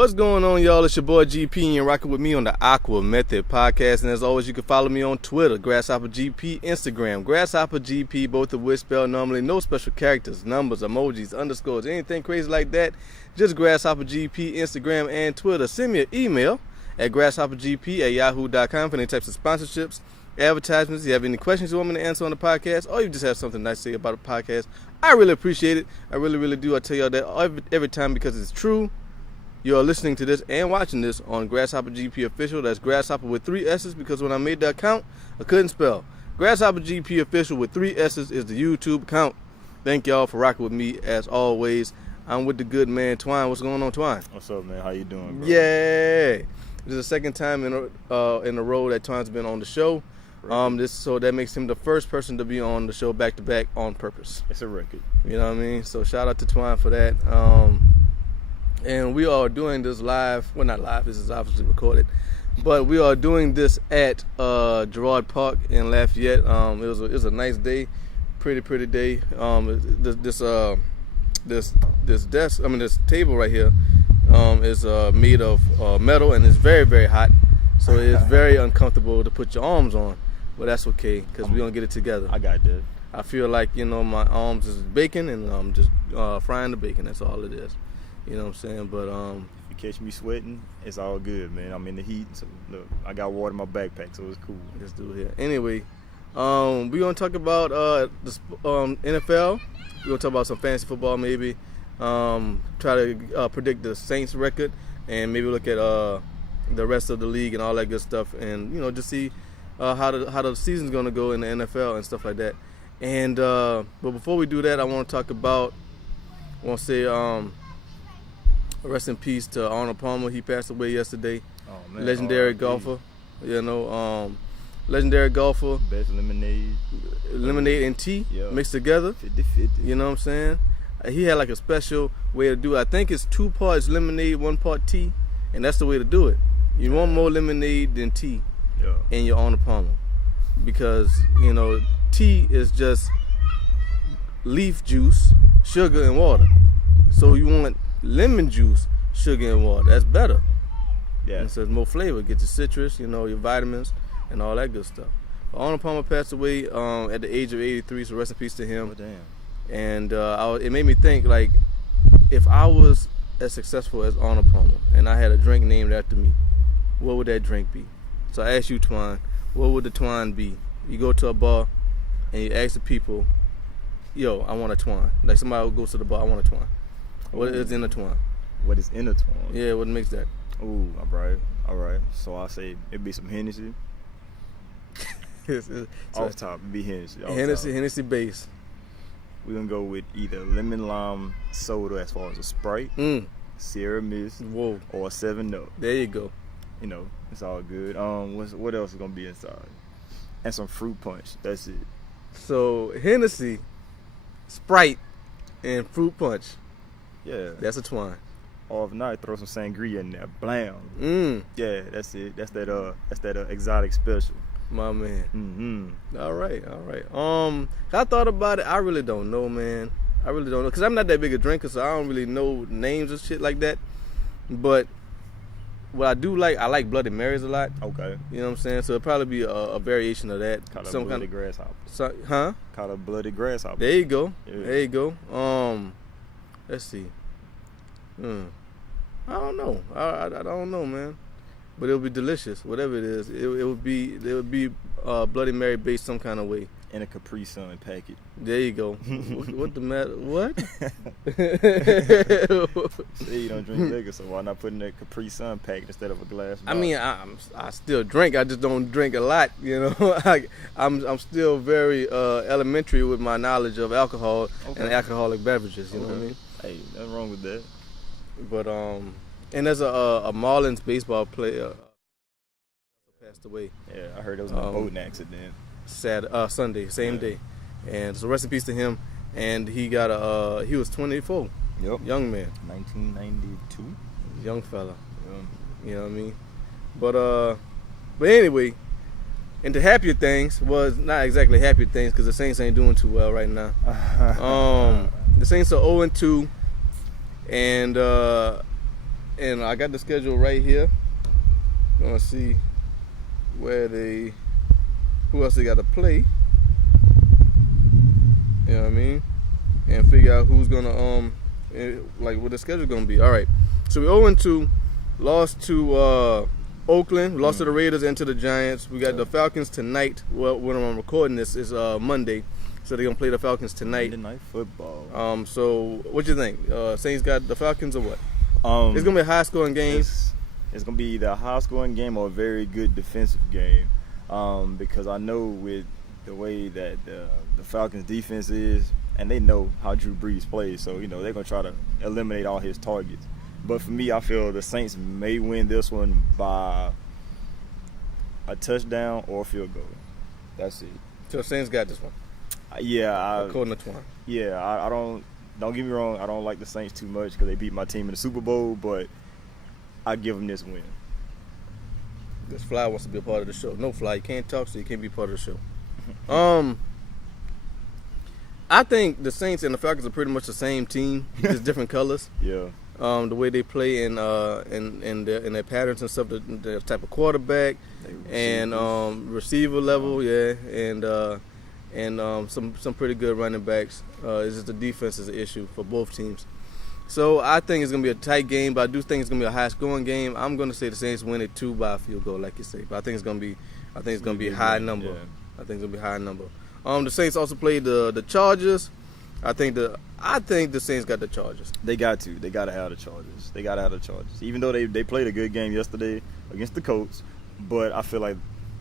What's going on, y'all? It's your boy GP, and you're rocking with me on the AquaMethodPodcast. And as always, you can follow me on Twitter, GrasshopperGP, Instagram, GrasshopperGP, both of which spell normally no special characters, numbers, emojis, underscores, anything crazy like that. Just GrasshopperGP, Instagram, and Twitter. Send me an email at GrasshopperGP@yahoo.com for any types of sponsorships, advertisements. If you have any questions you want me to answer on the podcast, or you just have something nice to say about the podcast, I really appreciate it. I really do. I tell y'all that every time because it's true. You're listening to this and watching this on GrasshopperGP Official. That's Grasshopper with 3 S's because when I made that account, I couldn't spell. GrasshopperGP Official with 3 S's is the YouTube account. Thank y'all for rocking with me as always. I'm with the good man, Twine. What's going on, Twine? What's up, man? How you doing, bro? Yeah. This is the second time in a row that Twine's been on the show. So that makes him the first person to be on the show back-to-back on purpose. It's a record. You know what I mean? So shout out to Twine for that. And we are doing this live. Well, not live. This is obviously recorded. But we are doing this at Girard Park in Lafayette. It was a nice day. Pretty day. This desk, this table right here is made of metal, and it's very, very hot. So it's very uncomfortable to put your arms on. But that's okay, because we're going to get it together. I got that. I feel like, my arms is bacon, and I'm just frying the bacon. That's all it is. You know what I'm saying? But if you catch me sweating, it's all good, man. I'm in the heat, so look, I got water in my backpack, so it's cool. Let's do it here. Anyway, we're gonna talk about the NFL. We're gonna talk about some fantasy football, maybe. Try to predict the Saints record, and maybe look at the rest of the league and all that good stuff, and just see how the season's gonna go in the NFL and stuff like that. And but before we do that, I want to say rest in peace to Arnold Palmer. He passed away yesterday. Oh, man. Legendary golfer. Legendary golfer. Best Lemonade and tea mixed together. 50-50. You know what I'm saying? He had like a special way to do it. I think it's 2 parts lemonade, 1 part tea, and that's the way to do it. You want more lemonade than tea in your Arnold Palmer, because tea is just leaf juice, sugar, and water. So you want lemon juice, sugar, and water. That's better. Yeah. And so it's more flavor. Get your citrus, your vitamins, and all that good stuff. Arnold Palmer passed away at the age of 83, so rest in peace to him. Oh, damn. And it made me think, like, if I was as successful as Arnold Palmer and I had a drink named after me, what would that drink be? So I asked you, Twine, what would the Twine be? You go to a bar and you ask the people, yo, I want a Twine. Like somebody goes to the bar, I want a Twine. What is in a Twine? What is in a Twine? Yeah, what makes that? Ooh, all right. So I say it'd be some Hennessy. Off top, it'd be Hennessy. Hennessy base. We're gonna go with either lemon lime soda as far as a Sprite, Sierra Mist, or a 7-Up. There you go. It's all good. What else is gonna be inside? And some fruit punch. That's it. So Hennessy, Sprite, and fruit punch. Yeah. That's a Twine. Or if not, throw some sangria in there. Blam. Yeah, that's it. That's that exotic special. My man. Mm-hmm. All right. I thought about it. I really don't know, man. I really don't know, because I'm not that big a drinker, so I don't really know names and shit like that. But what I do like, I like Bloody Marys a lot. Okay. You know what I'm saying? So it'll probably be a variation of that. Call it bloody grasshopper. Call it bloody grasshopper. There you go. Yeah. There you go. Let's see. I don't know. I don't know, man. But it'll be delicious, whatever it is. It would be Bloody Mary based some kind of way. In a Capri Sun packet. There you go. What the matter? What? Say you don't drink liquor, so why not put in a Capri Sun packet instead of a glass bottle? I mean, I still drink. I just don't drink a lot. I'm still very elementary with my knowledge of alcohol and alcoholic beverages. You know what I mean? Hey, nothing wrong with that. But and there's a Marlins baseball player passed away. Yeah, I heard there was a boating accident. Sunday, same day, and so rest in peace to him. And he was 24. Yep. Young man. 1992. Young fella. You know what I mean? But anyway, and the happier things was not exactly happier things, because the Saints ain't doing too well right now. The Saints are 0-2, and and I got the schedule right here. I'm gonna see who else they got to play. You know what I mean? And figure out who's gonna like what the schedule's gonna be. All right. So we 0-2, lost to Oakland, lost to the Raiders and to the Giants. We got the Falcons tonight. Well, when I'm recording this is Monday, so they're gonna play the Falcons tonight. Monday Night Football. So what you think? Saints got the Falcons or what? It's gonna be a high scoring game. It's gonna be either a high scoring game or a very good defensive game. Because I know with the way that the Falcons defense is, and they know how Drew Brees plays, so they're gonna try to eliminate all his targets. But for me, I feel the Saints may win this one by a touchdown or a field goal. That's it. So the Saints got this one. Yeah, according to Twan. Yeah, I don't get me wrong. I don't like the Saints too much because they beat my team in the Super Bowl, but I give them this win. This Fly wants to be a part of the show. No, Fly, you can't talk, so you can't be part of the show. I think the Saints and the Falcons are pretty much the same team, just different colors. Yeah. The way they play and their patterns and stuff, the type of quarterback and receiver level, and some pretty good running backs. It's just the defense is an issue for both teams. So I think it's gonna be a tight game, but I do think it's gonna be a high scoring game. I'm gonna say the Saints win it 2 by a field goal, like you say. But I think it's gonna be a high number. Yeah. I think it's gonna be a high number. The Saints also played the Chargers. I think the Saints got the Chargers. They got to. They got to have the Chargers. Even though they played a good game yesterday against the Colts, but I feel like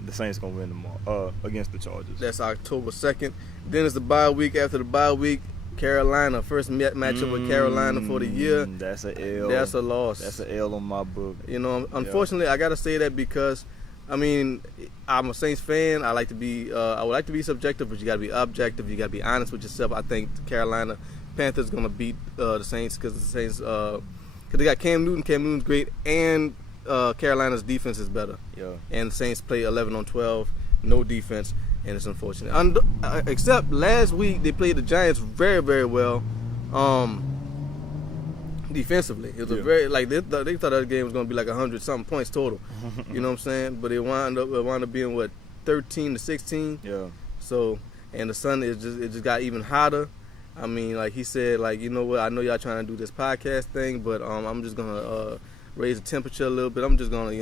the Saints gonna win tomorrow against the Chargers. That's October 2nd. Then it's the bye week. After the bye week, Carolina, first matchup with Carolina for the year. That's an L. That's a loss. That's an L on my book. Unfortunately, I gotta say that because, I'm a Saints fan. I would like to be subjective, but you gotta be objective. You gotta be honest with yourself. I think the Carolina Panthers gonna beat the Saints because they got Cam Newton. Cam Newton's great, and Carolina's defense is better. Yeah. And the Saints play 11-12, no defense. And it's unfortunate. Except last week they played the Giants very, very well defensively. It was a very they thought that game was going to be like 100-something points total. You know what I'm saying? But it wound up being 13-16. Yeah. So and the sun it just got even hotter. Like he said, you know what? I know y'all trying to do this podcast thing, but I'm just gonna raise the temperature a little bit. I'm just gonna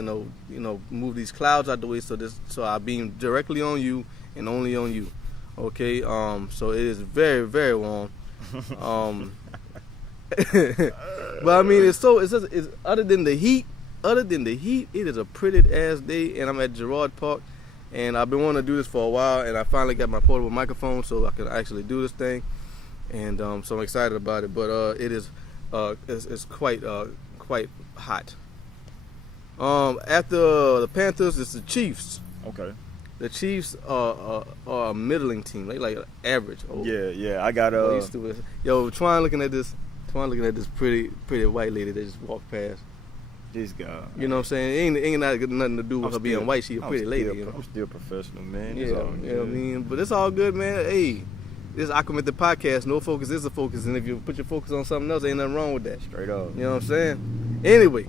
move these clouds out the way so I beam directly on you and only on you. Okay. So it is very, very warm. But it's other than the heat, it is a pretty ass day, and I'm at Girard Park, and I've been wanting to do this for a while, and I finally got my portable microphone so I can actually do this thing, and so I'm excited about it. But it is it's quite hot. After the Panthers, it's the Chiefs. Okay. The Chiefs are a middling team. They like average. Yeah. I got Yo, Twan looking at this pretty white lady that just walked past. This guy. You know what I'm saying? It ain't nothing to do with her being white. She a pretty lady. I'm still professional, man. Yeah, what I mean? But it's all good, man. Hey, this is AquaMethodPodcast. No focus is a focus, and if you put your focus on something else, ain't nothing wrong with that. Straight up. You know what I'm saying? Anyway.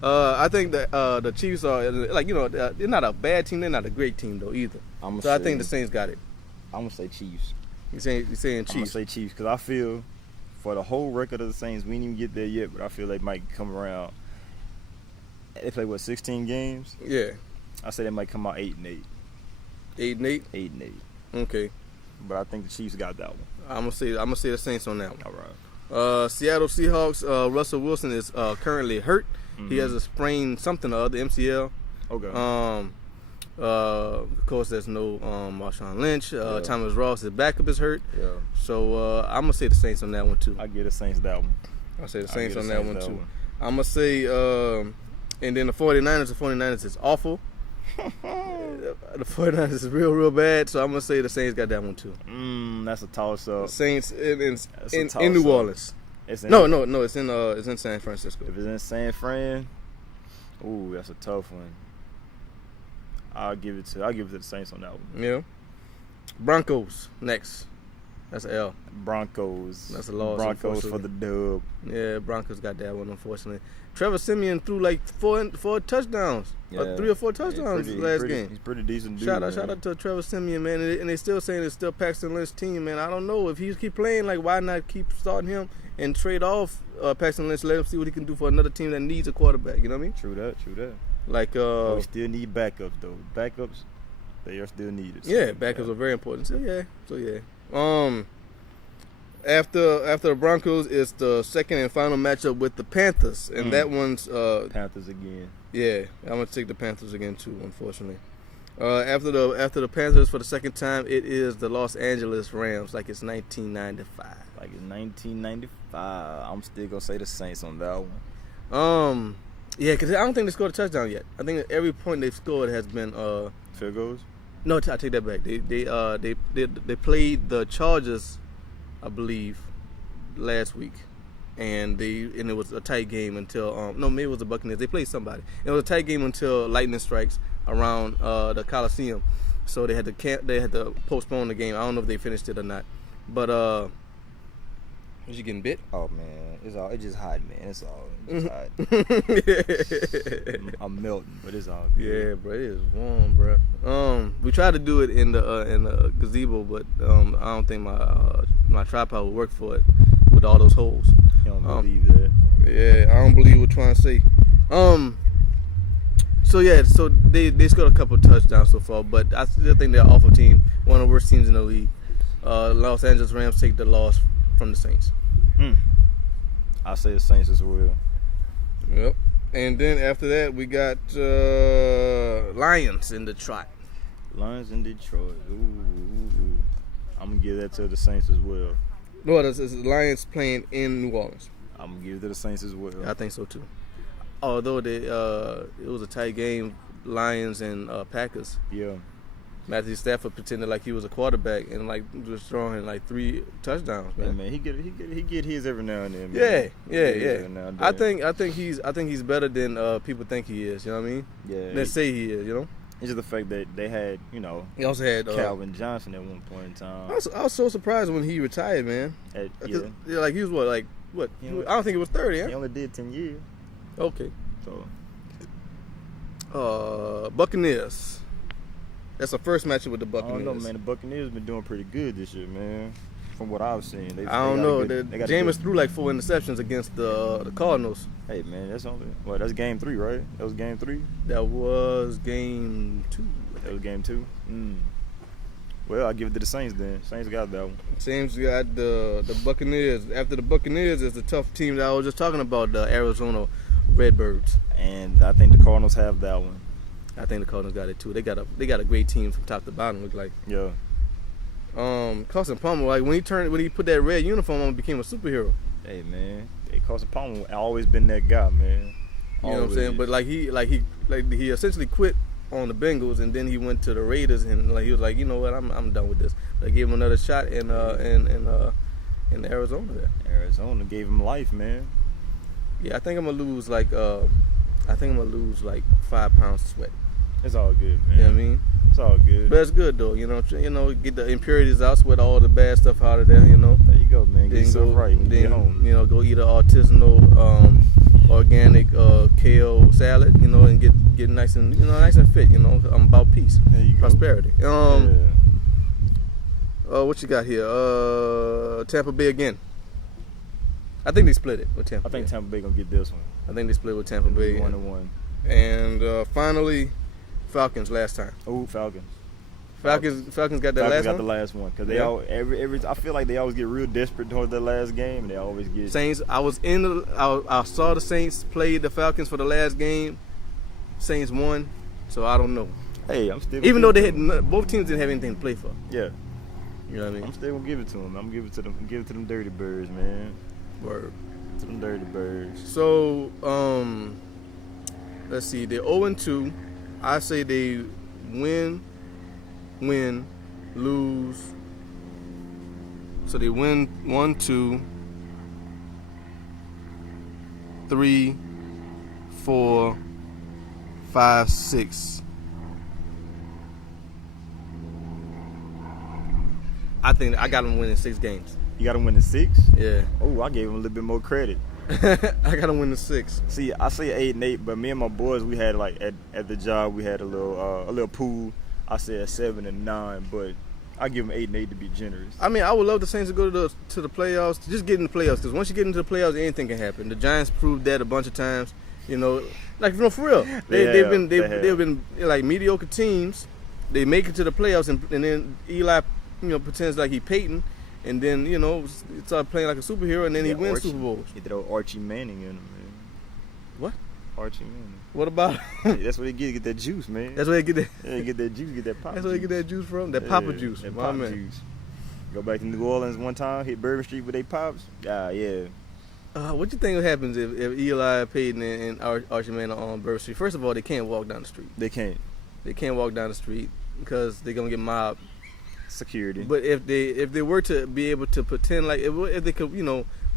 I think that the Chiefs are they're not a bad team. They're not a great team though either. I think the Saints got it. I'm gonna say Chiefs. You're saying Chiefs? I'm gonna say Chiefs because I feel for the whole record of the Saints, we didn't even get there yet, but I feel they might come around. They play 16 games? Yeah. I say they might come out 8-8. 8-8. 8-8. Okay. But I think the Chiefs got that one. I'm gonna say the Saints on that one. All right. Seattle Seahawks. Russell Wilson is currently hurt. Mm-hmm. He has a sprained something or other, MCL. Okay. Of course, there's no Marshawn Lynch. Thomas Ross, his backup is hurt. Yeah. So I'm gonna say the Saints on that one too. I get the Saints that one. I'll say the Saints on that one too. I'm gonna say, and then the 49ers. The 49ers is awful. The 49ers is real bad. So I'm gonna say the Saints got that one too. That's a toss up. The Saints in New Orleans. No, it's in San Francisco. If it's in San Fran, ooh, that's a tough one. I'll give it to the Saints on that one. Yeah. Broncos next. That's an L. Broncos. That's a loss. Broncos for the dub. Yeah, Broncos got that one, unfortunately. Trevor Siemian threw like four touchdowns. Yeah. 3 or 4 touchdowns last game. He's pretty decent dude. Shout out to Trevor Siemian, man. And they still saying it's still Paxton Lynch's team, man. I don't know. If he keep playing, like, why not keep starting him and trade off Paxton Lynch, let him see what he can do for another team that needs a quarterback, you know what I mean? True that. Like, we still need backups, though. Backups, they are still needed. So yeah, backups are very important. So yeah. After the Broncos, it's the second and final matchup with the Panthers, and that one's Panthers again. Yeah, I'm gonna take the Panthers again too, unfortunately. After the Panthers for the second time, it is the Los Angeles Rams, like it's 1995. Like it's 1995. I'm still gonna say the Saints on that one. Yeah, because I don't think they scored a touchdown yet. I think that every point they've scored has been field goals. No, I take that back. They played the Chargers, I believe, last week, and it was a tight game until maybe it was the Buccaneers. They played somebody. It was a tight game until lightning strikes around the Coliseum, so they had to postpone the game. I don't know if they finished it or not, but was you getting bit? Oh man, it's just hot, man. It's hot. I'm melting, but it's all good. Yeah, bro, it is warm, bro. We tried to do it in the gazebo, but I don't think my tripod would work for it with all those holes. You don't believe that? Yeah, I don't believe what we're trying to say. So they scored a couple touchdowns so far, but I still think they're an awful team, one of the worst teams in the league. Los Angeles Rams take the loss from the Saints. I say the Saints as well. Yep. And then after that, we got Lions in Detroit. Lions in Detroit. Ooh. I'm going to give that to the Saints as well. No, it's the Lions playing in New Orleans. I'm going to give it to the Saints as well. I think so, too. Although it was a tight game, Lions and Packers. Yeah. Matthew Stafford pretended like he was a quarterback and like was throwing like 3 touchdowns, man. Yeah, man, he get his every now and then, man. Yeah. I think he's better than people think he is. You know what I mean? Yeah. They say he is. You know. It's just the fact that they had, He also had Calvin Johnson at one point in time. I was so surprised when he retired, man. Yeah, like he was what? I don't think it was 30. He only did 10 years. Okay. So. Buccaneers. That's the first matchup with the Buccaneers. I don't know, man. The Buccaneers been doing pretty good this year, man. From what I've seen. I don't know. Jameis threw like 4 interceptions against the Cardinals. Hey, man, that's game 3, right? That was game 3? That was game 2. That was game 2? Well, I'll give it to the Saints then. Saints got that one. Saints got the Buccaneers. After the Buccaneers is the tough team that I was just talking about, the Arizona Redbirds. And I think the Cardinals have that one. I think the Cardinals got it too. They got a great team from top to bottom. Look like. Yeah. Carson Palmer, like when he put that red uniform on, became a superhero. Hey man, Carson Palmer always been that guy, man. You know what I'm saying? But he essentially quit on the Bengals and then he went to the Raiders and like he was like, you know what, I'm done with this. They gave him another shot in Arizona there. Arizona gave him life, man. Yeah, I think I'm gonna lose like 5 pounds of sweat. It's all good, man. You know what I mean? It's all good. But it's good though, get the impurities out, sweat all the bad stuff out of there, There you go, man. Get yourself right when you get home. Go eat an artisanal, organic kale salad, and get nice and fit. I'm about peace, prosperity. What you got here? Tampa Bay again. I think they split it with Tampa Bay. I think Tampa Bay gonna get this one. I think they split with Tampa Bay. 1-1. And finally, Falcons last time. Oh, Falcons. Falcons got that last one? Falcons got the last one. Because they I feel like they always get real desperate towards that last game. And they always get... Saints, I saw the Saints play the Falcons for the last game. Saints won, so I don't know. Hey, I'm still... Even though both teams didn't have anything to play for. Yeah. You know what I mean? I'm still going to give it to them. I'm going to give it to them Dirty Birds, man. Word. To them Dirty Birds. So, let's see. They're 0-2. I say they win, lose. So they win 1, 2, 3, 4, 5, 6. I think I got him winning 6 games. You got him winning 6? Yeah. Oh, I gave him a little bit more credit. I got him winning 6. See, I say 8-8, but me and my boys, we had like at the job, we had a little pool. I said 7 and 9, but I give them 8-8 to be generous. I mean, I would love the Saints to go to the playoffs, to just get in the playoffs. Because once you get into the playoffs, anything can happen. The Giants proved that a bunch of times. For real. They've been like mediocre teams. They make it to the playoffs, and then Eli, pretends like he Peyton. And then, start playing like a superhero, and then he wins Super Bowls. He throw Archie Manning in him, man. What? Archie Manning. What about him? That's where they get that juice, man. That's where they get that. Yeah, get that juice, get that pop. That's where they get that juice from. That Papa juice. That Papa juice. Go back to New Orleans one time, hit Bourbon Street with their pops. Yeah. What you think happens if Eli, Peyton, and Archie Manning are on Bourbon Street? First of all, they can't walk down the street. They can't. They can't walk down the street because they're gonna get mobbed. Security. But if they were to be able to pretend like if they could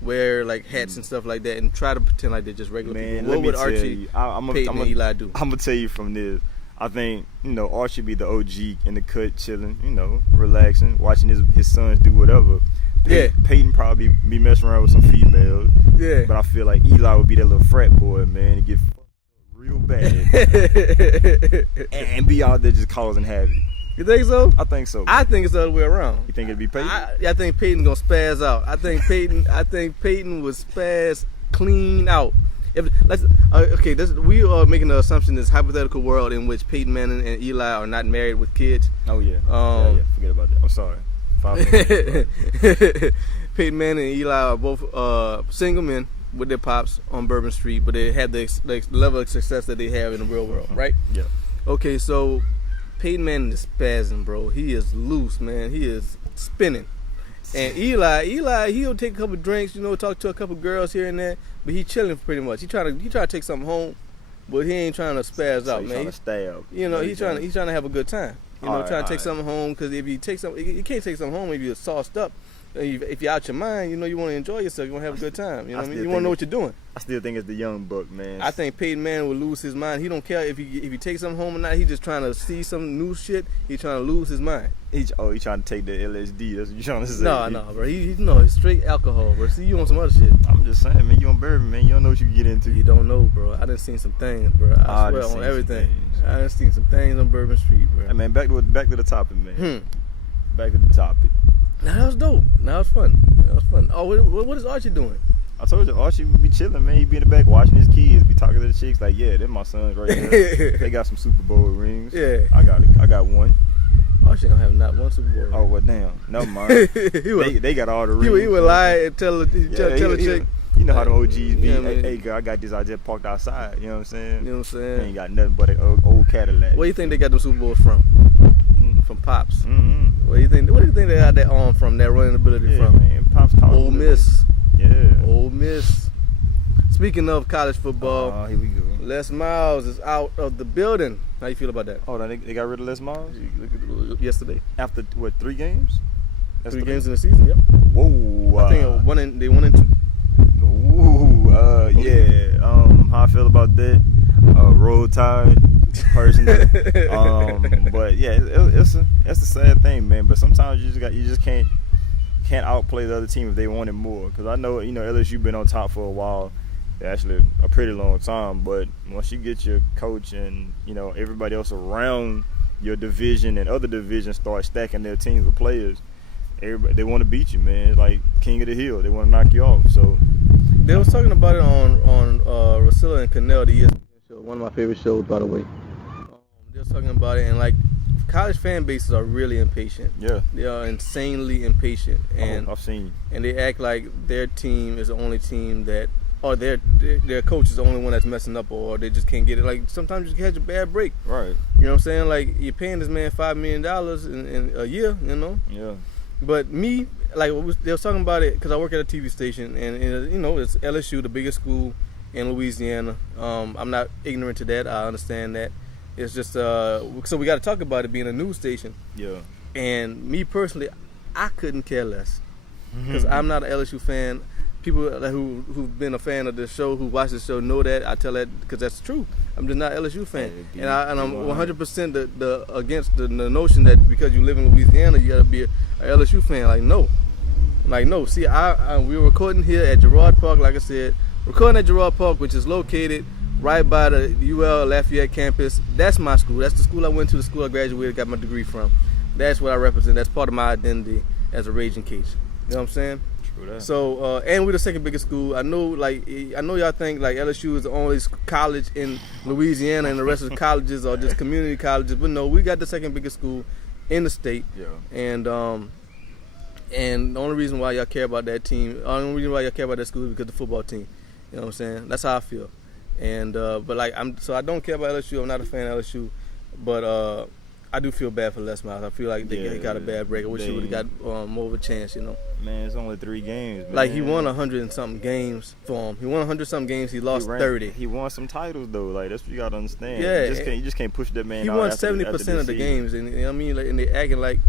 wear like hats and stuff like that and try to pretend like they're just regular people, what would Archie, Peyton, and Eli do? I'm gonna tell you from this. I think Archie be the OG in the cut, chilling, relaxing, watching his sons do whatever. Peyton probably be messing around with some females. Yeah. But I feel like Eli would be that little frat boy, man, and get real bad and be out there just causing havoc. You think so? I think so. I think it's the other way around. You think it'd be Peyton? I think Peyton's gonna spaz out. I think Peyton would spaz clean out. We are making the assumption this hypothetical world in which Peyton Manning and Eli are not married with kids. Oh yeah. Forget about that. I'm sorry. 5 minutes. Peyton Manning and Eli are both single men with their pops on Bourbon Street, but they have the level of success that they have in the real world, right? Yeah. Okay, so Peyton Manning is spazzing, bro. He is loose, man. He is spinning. And Eli, he'll take a couple drinks, talk to a couple girls here and there, but he chilling pretty much. He try to take something home, but he ain't trying to spaz out, man. Trying to stab. He's trying to have a good time. Trying to take something home, because if you can't take something home if you're sauced up. If you're out your mind, you want to enjoy yourself. You want to have a good time. You want to know what you're doing. I still think it's the young buck, man. I think Peyton Manning will lose his mind. He don't care if he takes something home or not. He's just trying to see some new shit. He's trying to lose his mind. He trying to take the LSD. That's what you trying to say. No, bro. He's straight alcohol, bro. See, you on some other shit. I'm just saying, man. You on bourbon, man. You don't know what you can get into. You don't know, bro. I done seen some things, bro. I swear on everything. I done seen some things on Bourbon Street, bro. Hey, man, back to the topic, man. Back to the topic. Now that was dope. Now it was fun. Oh, what is Archie doing? I told you, Archie would be chilling, man. He'd be in the back watching his kids, be talking to the chicks like, yeah, they're my sons right there. They got some Super Bowl rings. Yeah. I got one. Archie don't have not one Super Bowl ring. Oh, well, damn. Never mind. they got all the rings. He would lie and tell a chick. You know how the OGs be. Hey, girl, I got this. I just parked outside. You know what I'm saying? They ain't got nothing but an old Cadillac. Where do you think they got the Super Bowls from? From Pops. Mm-hmm. Where do you think they got that arm from, that running ability from? Man, Pops taught Ole Miss. Yeah. Ole Miss. Speaking of college football, here we go. Les Miles is out of the building. How you feel about that? Oh, they got rid of Les Miles? Yesterday. After, 3 games? That's 3 games in the season, yep. Whoa. I think they won in 2. Ooh, yeah. How I feel about that? Roll Tide, personally. But yeah, it's a sad thing, man. But sometimes you just can't outplay the other team if they wanted more. Because I know LSU been on top for a while, actually a pretty long time. But once you get your coach and everybody else around your division and other divisions start stacking their teams with players, everybody they want to beat you, man. It's like king of the hill. They want to knock you off. So they was talking about it on Rusilla and Cannell, the ESPN show, one of my favorite shows, by the way. They was talking about it, and like college fan bases are really impatient. Yeah, they are insanely impatient, and I've seen. And they act like their team is the only team that, or their coach is the only one that's messing up, or they just can't get it. Like sometimes you catch a bad break. Right. You know what I'm saying? Like you're paying this man $5 million in a year. Yeah. But me, like they was talking about it because I work at a TV station, and it's LSU, the biggest school in Louisiana. I'm not ignorant to that. I understand that. It's just so we got to talk about it being a news station. Yeah. And me personally, I couldn't care less because I'm not an LSU fan. people who've been a fan of this show, who watch the show, know that. I tell that because that's true. I'm just not LSU fan, and I'm 100% the against the notion that because you live in Louisiana, you gotta be a LSU fan. Like no. See, we were recording here at Girard Park, like I said, recording at Girard Park, which is located right by the UL Lafayette campus. That's my school. That's the school I went to, the school I graduated, got my degree from. That's what I represent. That's part of my identity as a Raging Cage. You know what I'm saying? True that. So, and we're the second biggest school. I know y'all think like LSU is the only college in Louisiana and the rest of the colleges are just community colleges, but no, we got the second biggest school in the state. Yeah. And the only reason why y'all care about that team, the only reason why y'all care about that school is because of the football team. You know what I'm saying? That's how I feel. And but like I don't care about LSU. I'm not a fan of LSU, but I do feel bad for Les Miles. I feel like they got a bad break. I wish he would have got more of a chance. You know. Man, it's only 3 games. Man. Like he won 100 and something games for him. He won 100 something games. He lost 30. He won some titles though. Like that's what you gotta understand. Yeah, you just can't push that man. He out won after 70% of the games, and you know what I mean, like, and they acting like,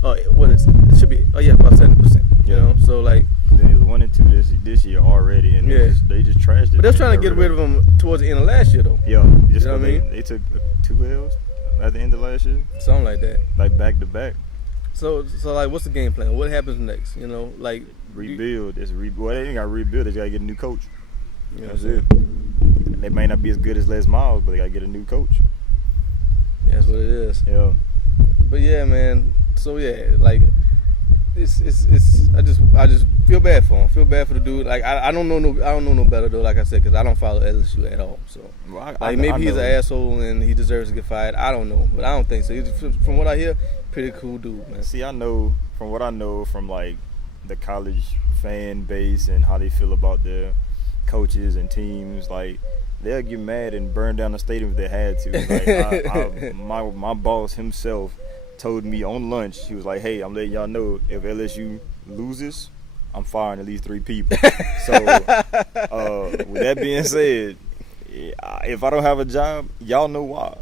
what is it? It should be about 70%. You know, so like. Then it was 1 and 2 this year already, and they just trashed it. But they're trying to get rid of him towards the end of last year though. Yeah, just you know what I mean? They took 2 L's at the end of last year. Something like that. Like back to back. So like, what's the game plan? What happens next? You know, like rebuild. Well, they ain't got to rebuild. They got to get a new coach. You know That's it. They may not be as good as Les Miles, but they got to get a new coach. That's what it is. Yeah. But yeah, man. So yeah, like it's I just feel bad for him. Feel bad for the dude. Like I don't know no better though. Like I said, because I don't follow LSU at all. So maybe he's an asshole and he deserves to get fired. I don't know, but I don't think so. From what I hear, pretty cool dude, man. See, I know from what I know from like the college fan base and how they feel about their coaches and teams, like they'll get mad and burn down the stadium if they had to. Like my boss himself told me on lunch, he was like, hey, I'm letting y'all know if LSU loses, I'm firing at least 3 people. So with that being said, if I don't have a job, y'all know why.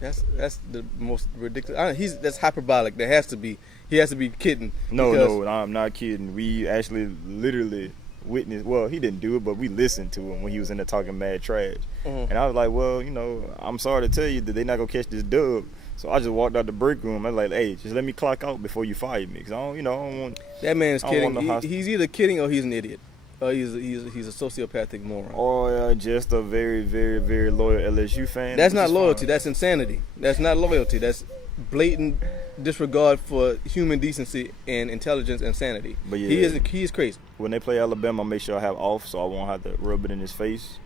That's the most ridiculous. That's hyperbolic. There has to be. He has to be kidding. No, I'm not kidding. We actually literally witnessed. Well, he didn't do it, but we listened to him when he was in there talking mad trash. And I was like, well, you know, I'm sorry to tell you that they're not gonna catch this dub. So I just walked out the break room. I was like, hey, just let me clock out before you fire me, because I don't want. That man's kidding. He's either kidding or he's an idiot. He's a sociopathic moron. Or just a very, very, very loyal LSU fan. That's not loyalty. That's insanity. That's not loyalty. That's blatant disregard for human decency and intelligence and sanity. But yeah, he is crazy. When they play Alabama, I make sure I have off so I won't have to rub it in his face.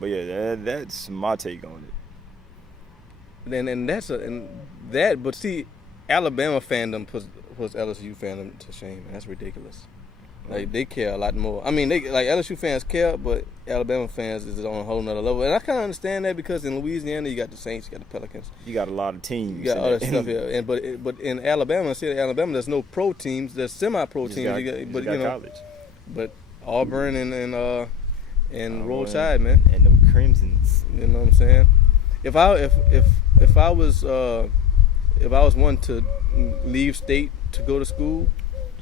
But yeah, that's my take on it. But see, Alabama fandom puts LSU fandom to shame, and that's ridiculous. Like they care a lot more. I mean, LSU fans care, but Alabama fans is on a whole nother level. And I kind of understand that because in Louisiana you got the Saints, you got the Pelicans, you got a lot of teams, you got other stuff here. But in Alabama, there's no pro teams. There's semi-pro teams. But college. But Auburn and Roll Tide, man, and them Crimsons. You know what I'm saying? If I was one to leave state to go to school,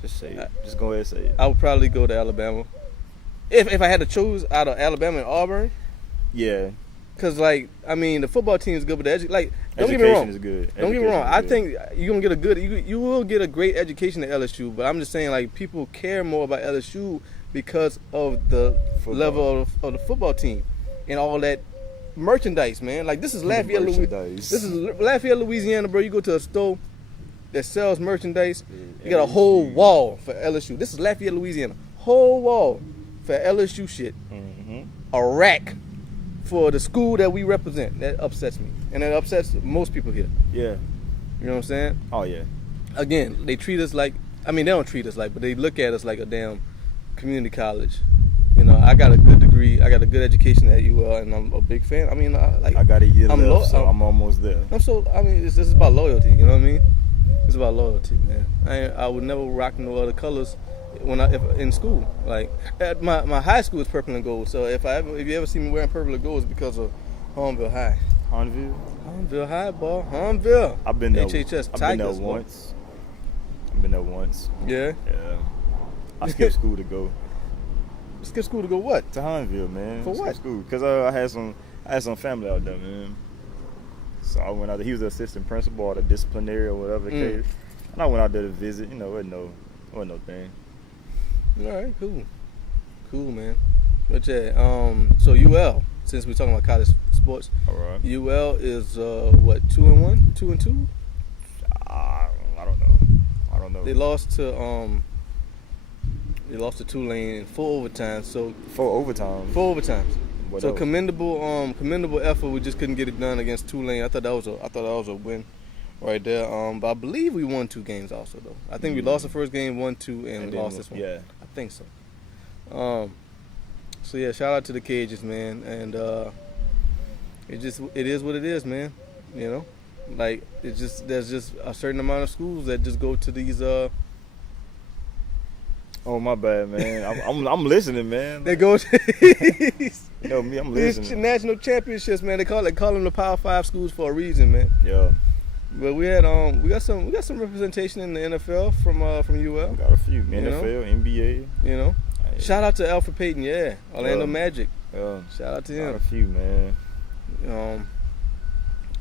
just say it. Just go ahead and say it. I would probably go to Alabama. If I had to choose out of Alabama and Auburn. Yeah. Cause the football team is good, but don't get me wrong. Education is good. Don't get me wrong. I think you're gonna get you will get a great education at LSU, but I'm just saying like people care more about LSU because of the level of the football team and all that merchandise, man. Like this is Lafayette, Louisiana, bro. You go to a store that sells merchandise, you got a whole wall for LSU. This is Lafayette, Louisiana. Whole wall for LSU shit. A rack for the school that we represent. That upsets me. And that upsets most people here. Yeah. You know what I'm saying? Oh, yeah. Again, they treat us like, they don't treat us like, but they look at us like a damn community college. You know, I got a good degree. I got a good education at UL, and I'm a big fan. I got a year left, so I'm almost there. This is about loyalty. You know what I mean? It's about loyalty, man. I would never rock no other colors if in school. Like at my high school is purple and gold. So if you ever see me wearing purple and gold, it's because of Hornville High. Hornville High, boy. Hornville. I've been there. HHS Tigers. I've been there once. Yeah. Yeah. I skipped school to go. Skip school to go what? To Huntsville, man. For what? School, because I had some family out there, man. So I went out there. He was the assistant principal or the disciplinary or whatever the case. And I went out there to visit. You know, it wasn't no thing. All right, cool, man. But yeah, so UL. Since we're talking about college sports, All right. UL is what, 2-1, 2-2? I don't know. They lost to Tulane in 4 overtimes. So 4 overtimes. 4 overtimes. What So else? commendable effort. We just couldn't get it done against Tulane. I thought that was a win right there. But I believe we won 2 games also though. I think we lost the first game 1-2 and lost this one. Yeah. I think so. So yeah, shout out to the Cajuns, man, and it is what it is, man. You know, like there's just a certain amount of schools that just go to these. Oh my bad, man. I'm listening, man. They go to these, You know me, I'm these listening. national championships, man. They call them the Power 5 schools for a reason, man. Yeah. But we got some representation in the NFL from UL. Got a few. You know? NFL, NBA. You know. Hey. Shout out to Alfred Payton, yeah. Orlando Magic. Yeah. Shout out to Got a him. few, man.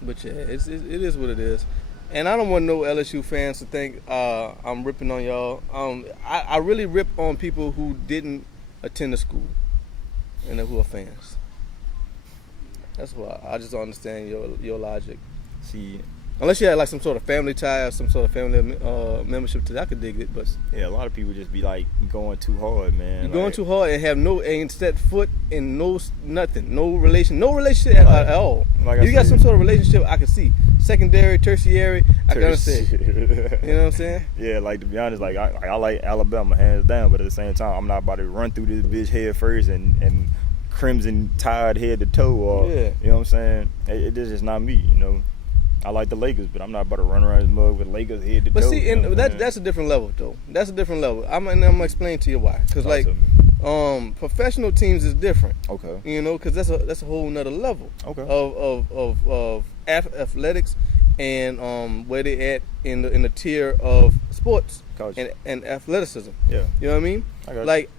But yeah, it is what it is. And I don't want no LSU fans to think I'm ripping on y'all. I really rip on people who didn't attend the school and who are fans. That's why I just don't understand your logic. See, Unless you had like some sort of family tie or some sort of family membership to that, I could dig it. But yeah, a lot of people just be like going too hard, man. you're going too hard and ain't set foot in nothing, no relationship at all. Like You got some sort of relationship I can see. Secondary, tertiary, I can understand. You know what I'm saying? Yeah, like to be honest, like I like Alabama hands down, but at the same time, I'm not about to run through this bitch head first and crimson tied head to toe. Or Yeah. you know what I'm saying? This is not me, you know. I like the Lakers, but I'm not about to run around this mug with Lakers head to toe. But see, you know and what I'm saying? that's a different level, though. That's a different level. I'm gonna explain to you why. Because Talk like, to me. professional teams is different. Okay. You know, because that's a whole nother level. Okay. Of athletics and where they at in the tier of sports Gotcha. and athleticism. Yeah. You know what I mean? I got you. Like,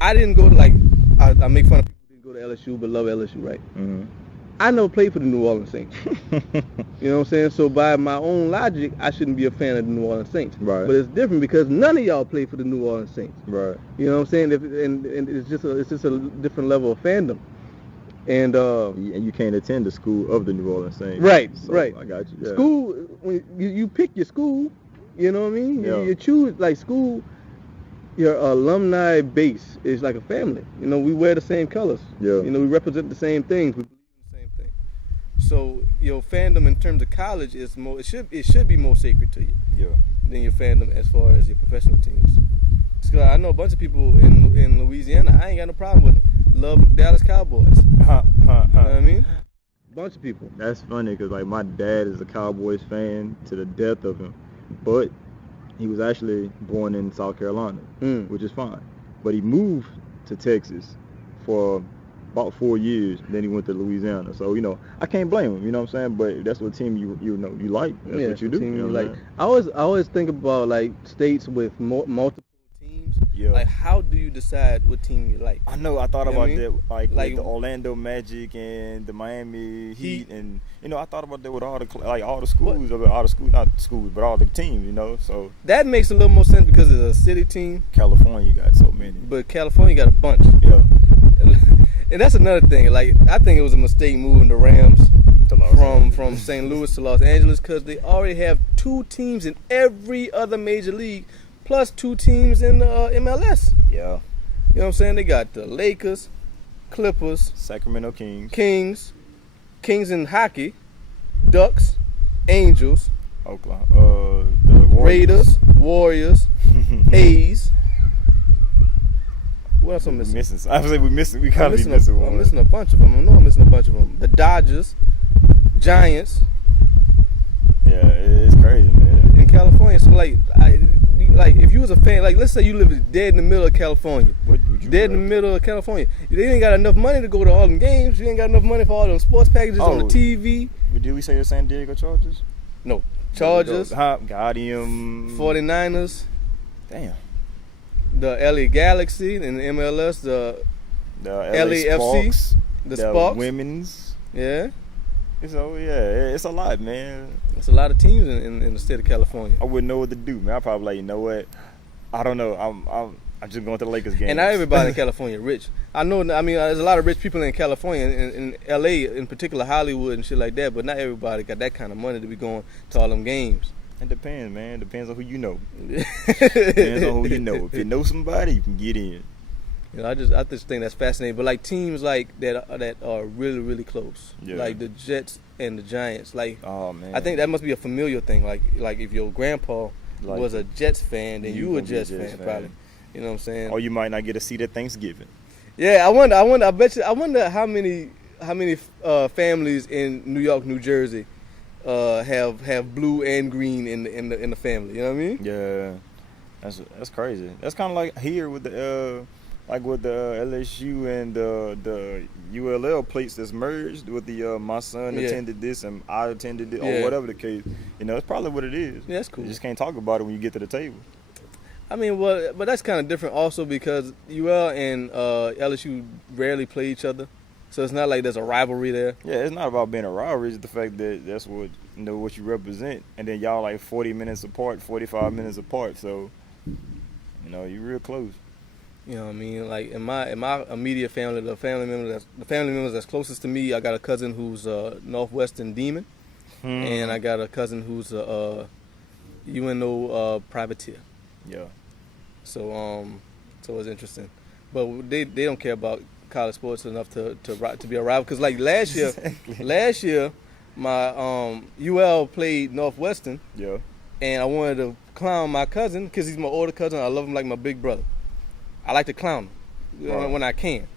I didn't go to I make fun of people who didn't go to LSU but love LSU, right? Mm-hmm. I never played for the New Orleans Saints. You know what I'm saying? So by my own logic, I shouldn't be a fan of the New Orleans Saints. Right. But it's different because none of y'all play for the New Orleans Saints. Right. You know what I'm saying? And it's just a different level of fandom. And And you can't attend the school of the New Orleans Saints. Right, So, right. I got you. Yeah. School, when you pick your school, you know what I mean? Yeah. You choose, like, school, your alumni base is like a family. You know, we wear the same colors. Yeah. You know, we represent the same things. We believe in the same thing. So your fandom in terms of college is more. It should be more sacred to you Yeah. than your fandom as far as your professional teams. Because I know a bunch of people in Louisiana. I ain't got no problem with them. Love Dallas Cowboys. You know what I mean? Bunch of people. That's funny because like my dad is a Cowboys fan to the death of him, but he was actually born in South Carolina, which is fine. But he moved to Texas for about 4 years. Then he went to Louisiana. So you know I can't blame him. You know what I'm saying? But that's what team you like. That's what you do. Team You know you what I'm like. saying? I always think about like states with multiple teams. Yeah. Like, how do you decide what team you like? I know. I thought You know about what I mean? that, like Like- with the Orlando Magic and the Miami Heat, and you know, I thought about that with all the schools, not schools, but all the teams. You know, so That makes a little more sense because it's a city team, California got so many. but California got a bunch. Yeah, And that's another thing. Like, I think it was a mistake moving the Rams to Los Angeles. from St. Louis to Los Angeles because they already have 2 teams in every other major league, plus 2 teams in the MLS. Yeah, You know what I'm saying? They got the Lakers, Clippers, Sacramento Kings, Kings in hockey, Ducks, Angels, Oklahoma, the Raiders, Warriors, A's. What else I'm missing? Obviously, we gotta be missing one. I'm missing a bunch of them. I know I'm missing a bunch of them. The Dodgers, Giants Yeah, it's crazy, man. in California. So like if you was a fan, like let's say you live dead in the middle of California. What would you Dead in the middle of California. They ain't got enough money to go to all them games. You ain't got enough money for all them sports packages on the TV. Did we say the San Diego Chargers? No. Chargers, Got him. 49ers. Damn. the LA Galaxy and the MLS, the LAFC, Sparks, the Sparks. Women's. Yeah. So yeah, it's a lot, man. It's a lot of teams in the state of California. I wouldn't know what to do, man. I'd probably like, you know what? I don't know. I'm just going to the Lakers game. And not everybody in California rich. I know. I mean, there's a lot of rich people in California, in LA, in particular Hollywood and shit like that. But not everybody got that kind of money to be going to all them games. It depends, man. It depends on who you know. Depends on who you know. If you know somebody, you can get in. You know, I just think that's fascinating. But like teams like that are really, really close. Yeah. Like the Jets and the Giants. Like, oh man, I think that must be a familiar thing. Like if your grandpa was a Jets fan, then you a Jets fan probably. You know what I'm saying? Or you might not get a seat at Thanksgiving. Yeah, I wonder. I bet you. I wonder how many families in New York, New Jersey, have blue and green in the family. You know what I mean? Yeah, that's crazy. That's kind of like here with the LSU and the ULL plates that's merged with the my son attended this and I attended it or whatever the case. You know, it's probably what it is. Yeah, that's cool. You just can't talk about it when you get to the table. I mean, well, but that's kind of different also because UL and LSU rarely play each other, so it's not like there's a rivalry there. Yeah, it's not about being a rivalry. It's the fact that that's what what you represent, and then y'all like 40 minutes apart, 45 minutes apart. So, you're real close. You know what I mean? Like in my immediate family, the family members that's closest to me, I got a cousin who's Northwestern Demon, and I got a cousin who's a UNO privateer. Yeah. So it's interesting, but they don't care about college sports enough to be a rival. Because like last year, my UL played Northwestern. Yeah. And I wanted to clown my cousin because he's my older cousin. I love him like my big brother. I like to clown him when I can.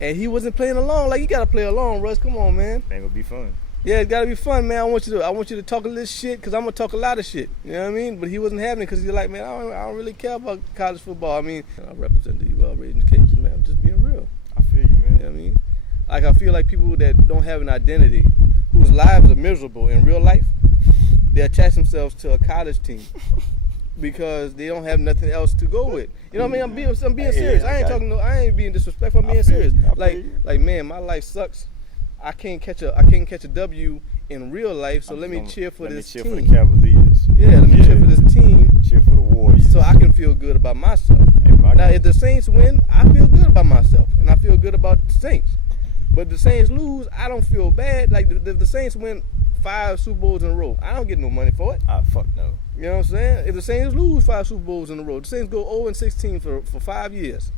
And he wasn't playing along. Like, you gotta play along, Russ. Come on, man. Ain't gonna be fun. Yeah, it gotta be fun, man. I want you to talk a little shit because I'm gonna talk a lot of shit. You know what I mean? But he wasn't having it because he's like, man, I don't really care about college football. I mean, I represent the UL Raging Cajuns, man. I'm just being real. I feel you, man. You know what I mean? Like, I feel like people that don't have an identity, whose lives are miserable in real life, they attach themselves to a college team because they don't have nothing else to go with. You know what I mean? I'm being serious. I ain't being disrespectful. I'm being serious. Like, man, my life sucks. I can't catch a W in real life, so let me cheer for this team. Let me cheer for the Cavaliers. Yeah, let me cheer for this team. Cheer for the Warriors. So I can feel good about myself. Now, if the Saints win, I feel good about myself, and I feel good about the Saints. But if the Saints lose, I don't feel bad. Like, if the Saints win 5 Super Bowls in a row, I don't get no money for it. Fuck no. You know what I'm saying? If the Saints lose 5 Super Bowls in a row, the Saints go 0-16 for 5 years.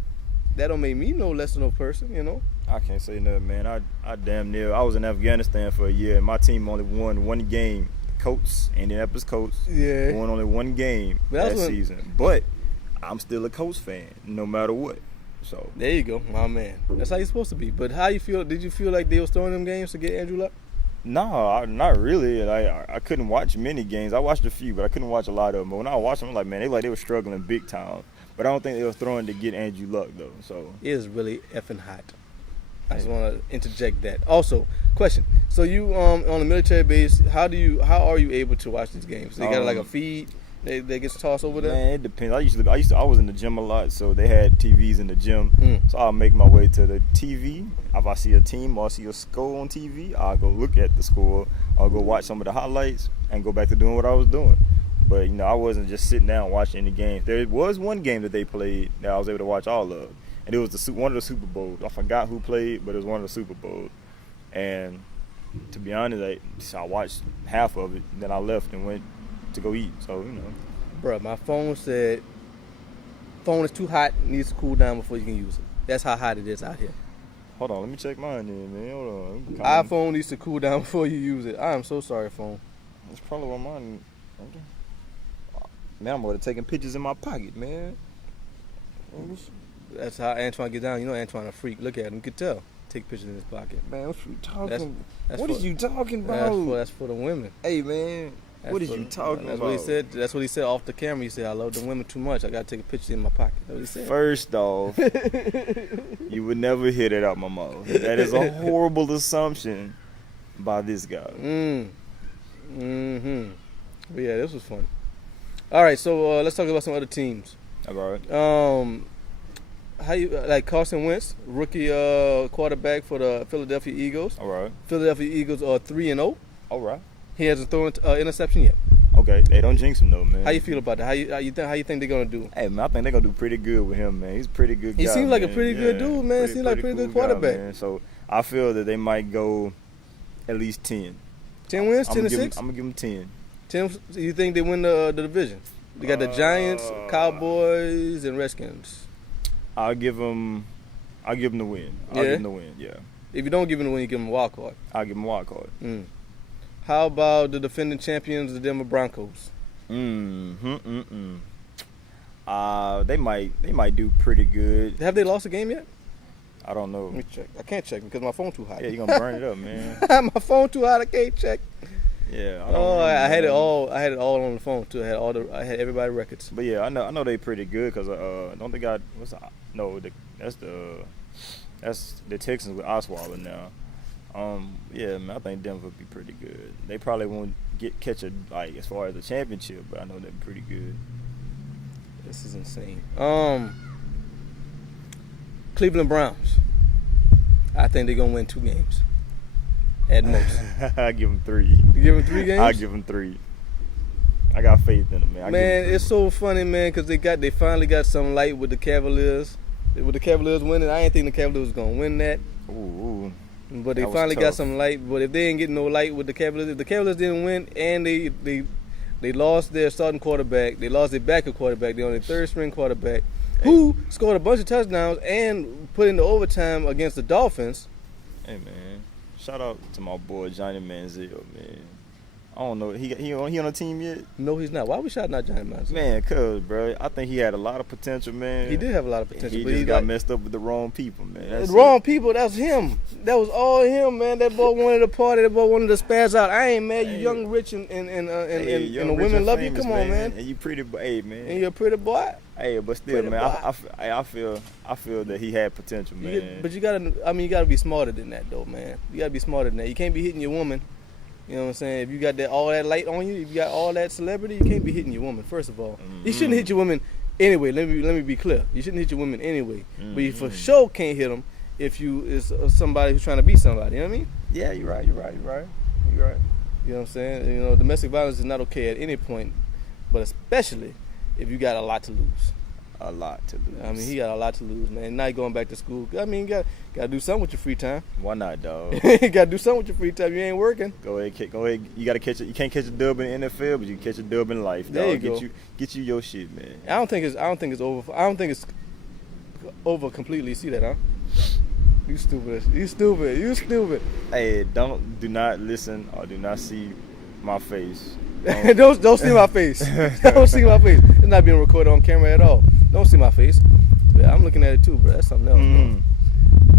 That don't make me no less than a person, you know? I can't say nothing, man. I damn near. I was in Afghanistan for a year, and my team only won one game. Colts, Indianapolis Colts, won only one game that season. But I'm still a Colts fan, no matter what. So there you go, my man. That's how you're supposed to be. But how you feel? Did you feel like they was throwing them games to get Andrew Luck? No, not really. I couldn't watch many games. I watched a few, but I couldn't watch a lot of them. But when I watched them, I'm like, man, they were struggling big time. But I don't think they were throwing to get Andrew Luck though. So it is really effing hot. I just want to interject that. Also, question. So you on the military base, how are you able to watch these games? They got like a feed that gets tossed over there? Man, it depends. I was in the gym a lot, so they had TVs in the gym. So I'll make my way to the TV. If I see a team or I see a score on TV, I'll go look at the score. I'll go watch some of the highlights and go back to doing what I was doing. But I wasn't just sitting down watching any games. There was one game that they played that I was able to watch all of. And it was one of the Super Bowls. I forgot who played, but it was one of the Super Bowls. And to be honest, I watched half of it. And then I left and went to go eat. So, Bro, my phone said, phone is too hot, needs to cool down before you can use it. That's how hot it is out here. Hold on, let me check mine then, man. Hold on. iPhone needs to cool down before you use it. I am so sorry, phone. That's probably what mine. Man, I'm over taking pictures in my pocket, man. That's how Antoine get down. You know Antoine a freak. Look at him. You can tell. Take pictures in his pocket. Man, what you talking? That's what is you talking about? That's for the women. Hey, man. What is you talking about? What he said. That's what he said off the camera. He said, I love the women too much. I got to take a picture in my pocket. That's what he said. First off, you would never hear that out my mouth. That is a horrible assumption by this guy. But yeah, this was fun. All right, so let's talk about some other teams. All right. How you like Carson Wentz, rookie quarterback for the Philadelphia Eagles? All right. Philadelphia Eagles are 3-0. All right. He hasn't thrown interception yet. Okay, they don't jinx him though, man. How you feel about that? How you think they're gonna do? Hey man, I think they're gonna do pretty good with him, man. He's a pretty good guy. He seems like man. a pretty good dude, man. Seems like a pretty good quarterback. Guy, man. So I feel that they might go at least 10. 10 wins, 10-6. I'm gonna give them 10. 10. You think they win the division? They got the Giants, Cowboys, and Redskins. I'll give them the win. I'll give them the win. Yeah. If you don't give them the win, you give them a wild card. I'll give them a wild card. How about the defending champions, the Denver Broncos? They might do pretty good. Have they lost a game yet? I don't know. Let me check. I can't check because my phone's too hot. Yeah, you're gonna burn it up, man. My phone too hot. I can't check. Yeah. I had it all. I had it all on the phone too. I had everybody's records. But yeah, I know they pretty good because don't they got that's the Texans with Osweiler now. Yeah, man, I think Denver would be pretty good. They probably won't catch a as far as the championship, but I know they're pretty good. This is insane. Cleveland Browns. I think they're gonna win 2 games at most. I give them 3. You give them 3 games? I give them 3. I got faith in them, man. Man, it's so funny, man, because they finally got some light with the Cavaliers. With the Cavaliers winning, I didn't think the Cavaliers was gonna win that. Ooh. But they finally got some light. But if they ain't getting no light with the Cavaliers, if the Cavaliers didn't win and they lost their starting quarterback, they lost their backup quarterback, they're on their third string quarterback, who scored a bunch of touchdowns and put in the overtime against the Dolphins. Hey man, shout out to my boy Johnny Manziel, man. I don't know, he on the team yet? No, he's not. Why we shouting out Johnny Manziel? Man, cause bro, I think he had a lot of potential, man. He did have a lot of potential, but he got messed up with the wrong people, man. The wrong people. That's him. That was all him, man. That boy wanted to party. That boy wanted to spaz out. I ain't mad. You young, rich, and the women love you. Come on, man. And you pretty, hey man. And you're a pretty boy. Hey, but still, man, I feel that he had potential, man. But you gotta be smarter than that, though, man. You gotta be smarter than that. You can't be hitting your woman. You know what I'm saying? If you got all that light on you, if you got all that celebrity, you can't be hitting your woman. First of all, you shouldn't hit your woman anyway. Let me be clear. You shouldn't hit your women anyway. But you for sure can't hit them if you is somebody who's trying to be somebody. You know what I mean? Yeah, you're right. You know what I'm saying? You know, domestic violence is not okay at any point, but especially if you got a lot to lose. A lot to lose. I mean, he got a lot to lose, man. Now you going back to school. I mean, you got to do something with your free time. Why not, dog? You got to do something with your free time. You ain't working. Go ahead. You got to catch it. You can't catch a dub in the NFL, but you can catch a dub in life, dog. There you go. Get you your shit, man. I don't think it's over. I don't think it's over completely. See that, huh? You stupid. Hey, do not listen or do not see my face. Don't see my face. Don't see my face. It's not being recorded on camera at all. Don't see my face. Yeah, I'm looking at it too, bro. That's something else, bro.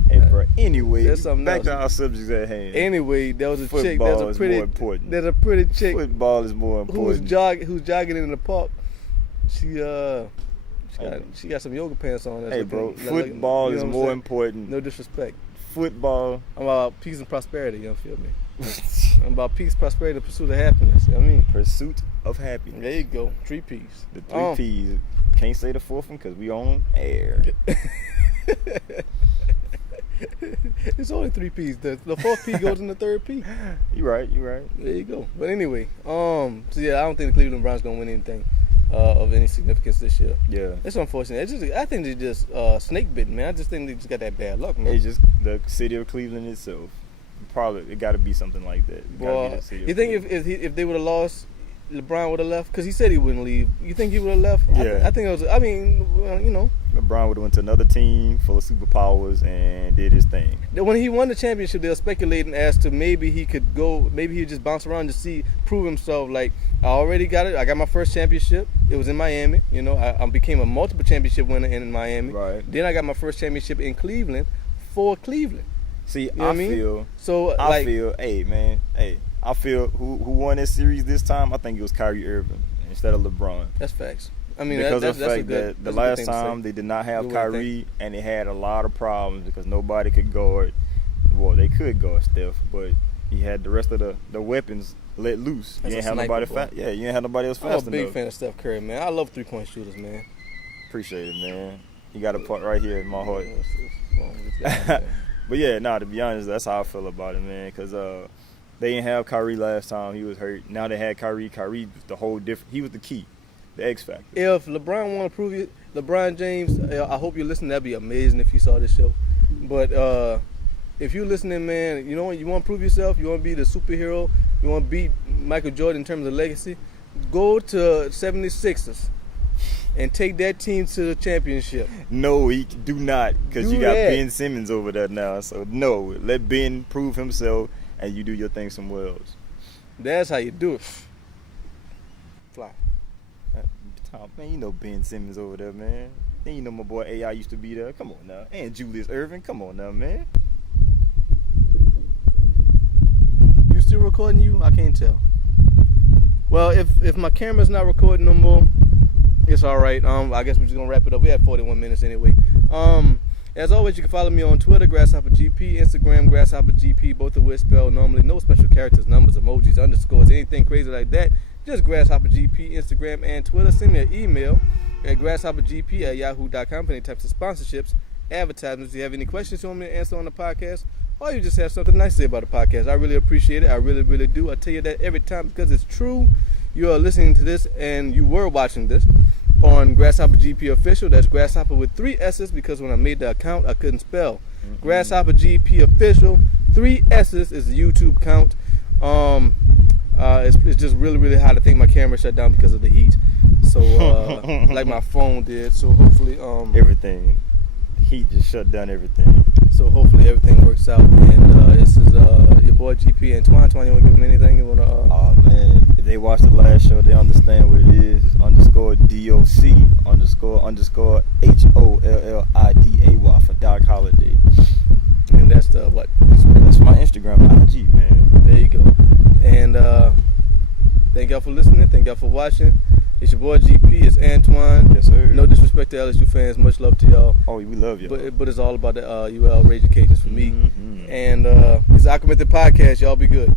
Hey, bro. Anyway, that's something back else. to our subjects at hand. Anyway, there was a Football chick. more important. There's a pretty chick. Football is more important. Who's jogging in the park. She got some yoga pants on. Hey, bro. Football is more important. No disrespect. Football. I'm about peace and prosperity. You feel me? I'm about peace, prosperity, the pursuit of happiness. You know what I mean? Pursuit of happiness. There you go. 3 P's. The 3 P's. Can't say the 4th one because we on air. It's only 3 P's. The 4th P goes in the 3rd P. You're right. There you go. But anyway, so yeah, I don't think the Cleveland Browns gonna win anything of any significance this year. Yeah. It's unfortunate. I think they're just snake bitten, man. I just think they just got that bad luck, man. It's just the city of Cleveland itself. Probably it got to be something like that. Well, you think if they would have lost, LeBron would have left? Because he said he wouldn't leave. You think he would have left? Yeah. I think it was. I mean, you know. LeBron would have went to another team full of superpowers and did his thing. When he won the championship, they were speculating as to maybe he could go. Maybe he'd just bounce around to prove himself. Like, I already got it. I got my first championship. It was in Miami. You know, I became a multiple championship winner in Miami. Right. Then I got my first championship in Cleveland for Cleveland. See, you know I feel, hey man, I feel who won this series this time. I think it was Kyrie Irving instead of LeBron. That's facts. I mean, because that's of the fact that the last time they did not have Kyrie and they had a lot of problems because nobody could guard. Well, they could guard Steph, but he had the rest of the weapons let loose. You ain't have nobody fast. Yeah, you ain't have nobody else fast enough. I'm a big fan of Steph Curry, man. I love 3-point shooters, man. Appreciate it, man. You got a part right here in my heart. Yeah, But yeah, to be honest, that's how I feel about it, man. Because they didn't have Kyrie last time. He was hurt. Now they had Kyrie. Kyrie was the whole different. He was the key, the X factor. If LeBron want to prove it, LeBron James, I hope you're listening. That'd be amazing if you saw this show. But if you're listening, man, you know, you want to prove yourself, you want to be the superhero, you want to beat Michael Jordan in terms of legacy, go to 76ers and take that team to the championship. No, he do not, because you got that. Ben Simmons over there now. So no, let Ben prove himself, and you do your thing somewhere else. That's how you do it. Fly. Tom, man, you know Ben Simmons over there, man. And you know my boy AI used to be there. Come on now. And Julius Erving. Come on now, man. You still recording you? I can't tell. Well, if my camera's not recording no more, it's all right. I guess we're just gonna wrap it up. We had 41 minutes anyway. As always, you can follow me on Twitter, GrasshopperGP, Instagram, GrasshopperGP, both of which spelled normally, no special characters, numbers, emojis, underscores, anything crazy like that. Just GrasshopperGP, Instagram, and Twitter. Send me an email at GrasshopperGP@yahoo.com for any types of sponsorships, advertisements. If you have any questions you want me to answer on the podcast, or you just have something nice to say about the podcast, I really appreciate it. I really, really do. I tell you that every time because it's true. You are listening to this and you were watching this on GrasshopperGP Official. That's Grasshopper with 3 S's because when I made the account, I couldn't spell. GrasshopperGP Official, 3 S's is the YouTube account. It's just really, really hot. I think my camera shut down because of the heat. So, like my phone did. So hopefully, everything. Heat just shut down everything. So hopefully everything works out. And this is your boy GP and Twine. You want to give him anything? You want to? Oh man, if they watched the last show, they understand what it is. It's _DOC __ HOLLIDAY for Doc Holiday. And that's the what? That's my Instagram IG, man. There you go. And thank y'all for listening. Thank y'all for watching. It's your boy GP. It's Antoine. Yes, sir. No disrespect to LSU fans. Much love to y'all. Oh, we love you. But it's all about the UL Rage Occasions for me. Mm-hmm. And it's AquaMethodPodcast. Y'all be good.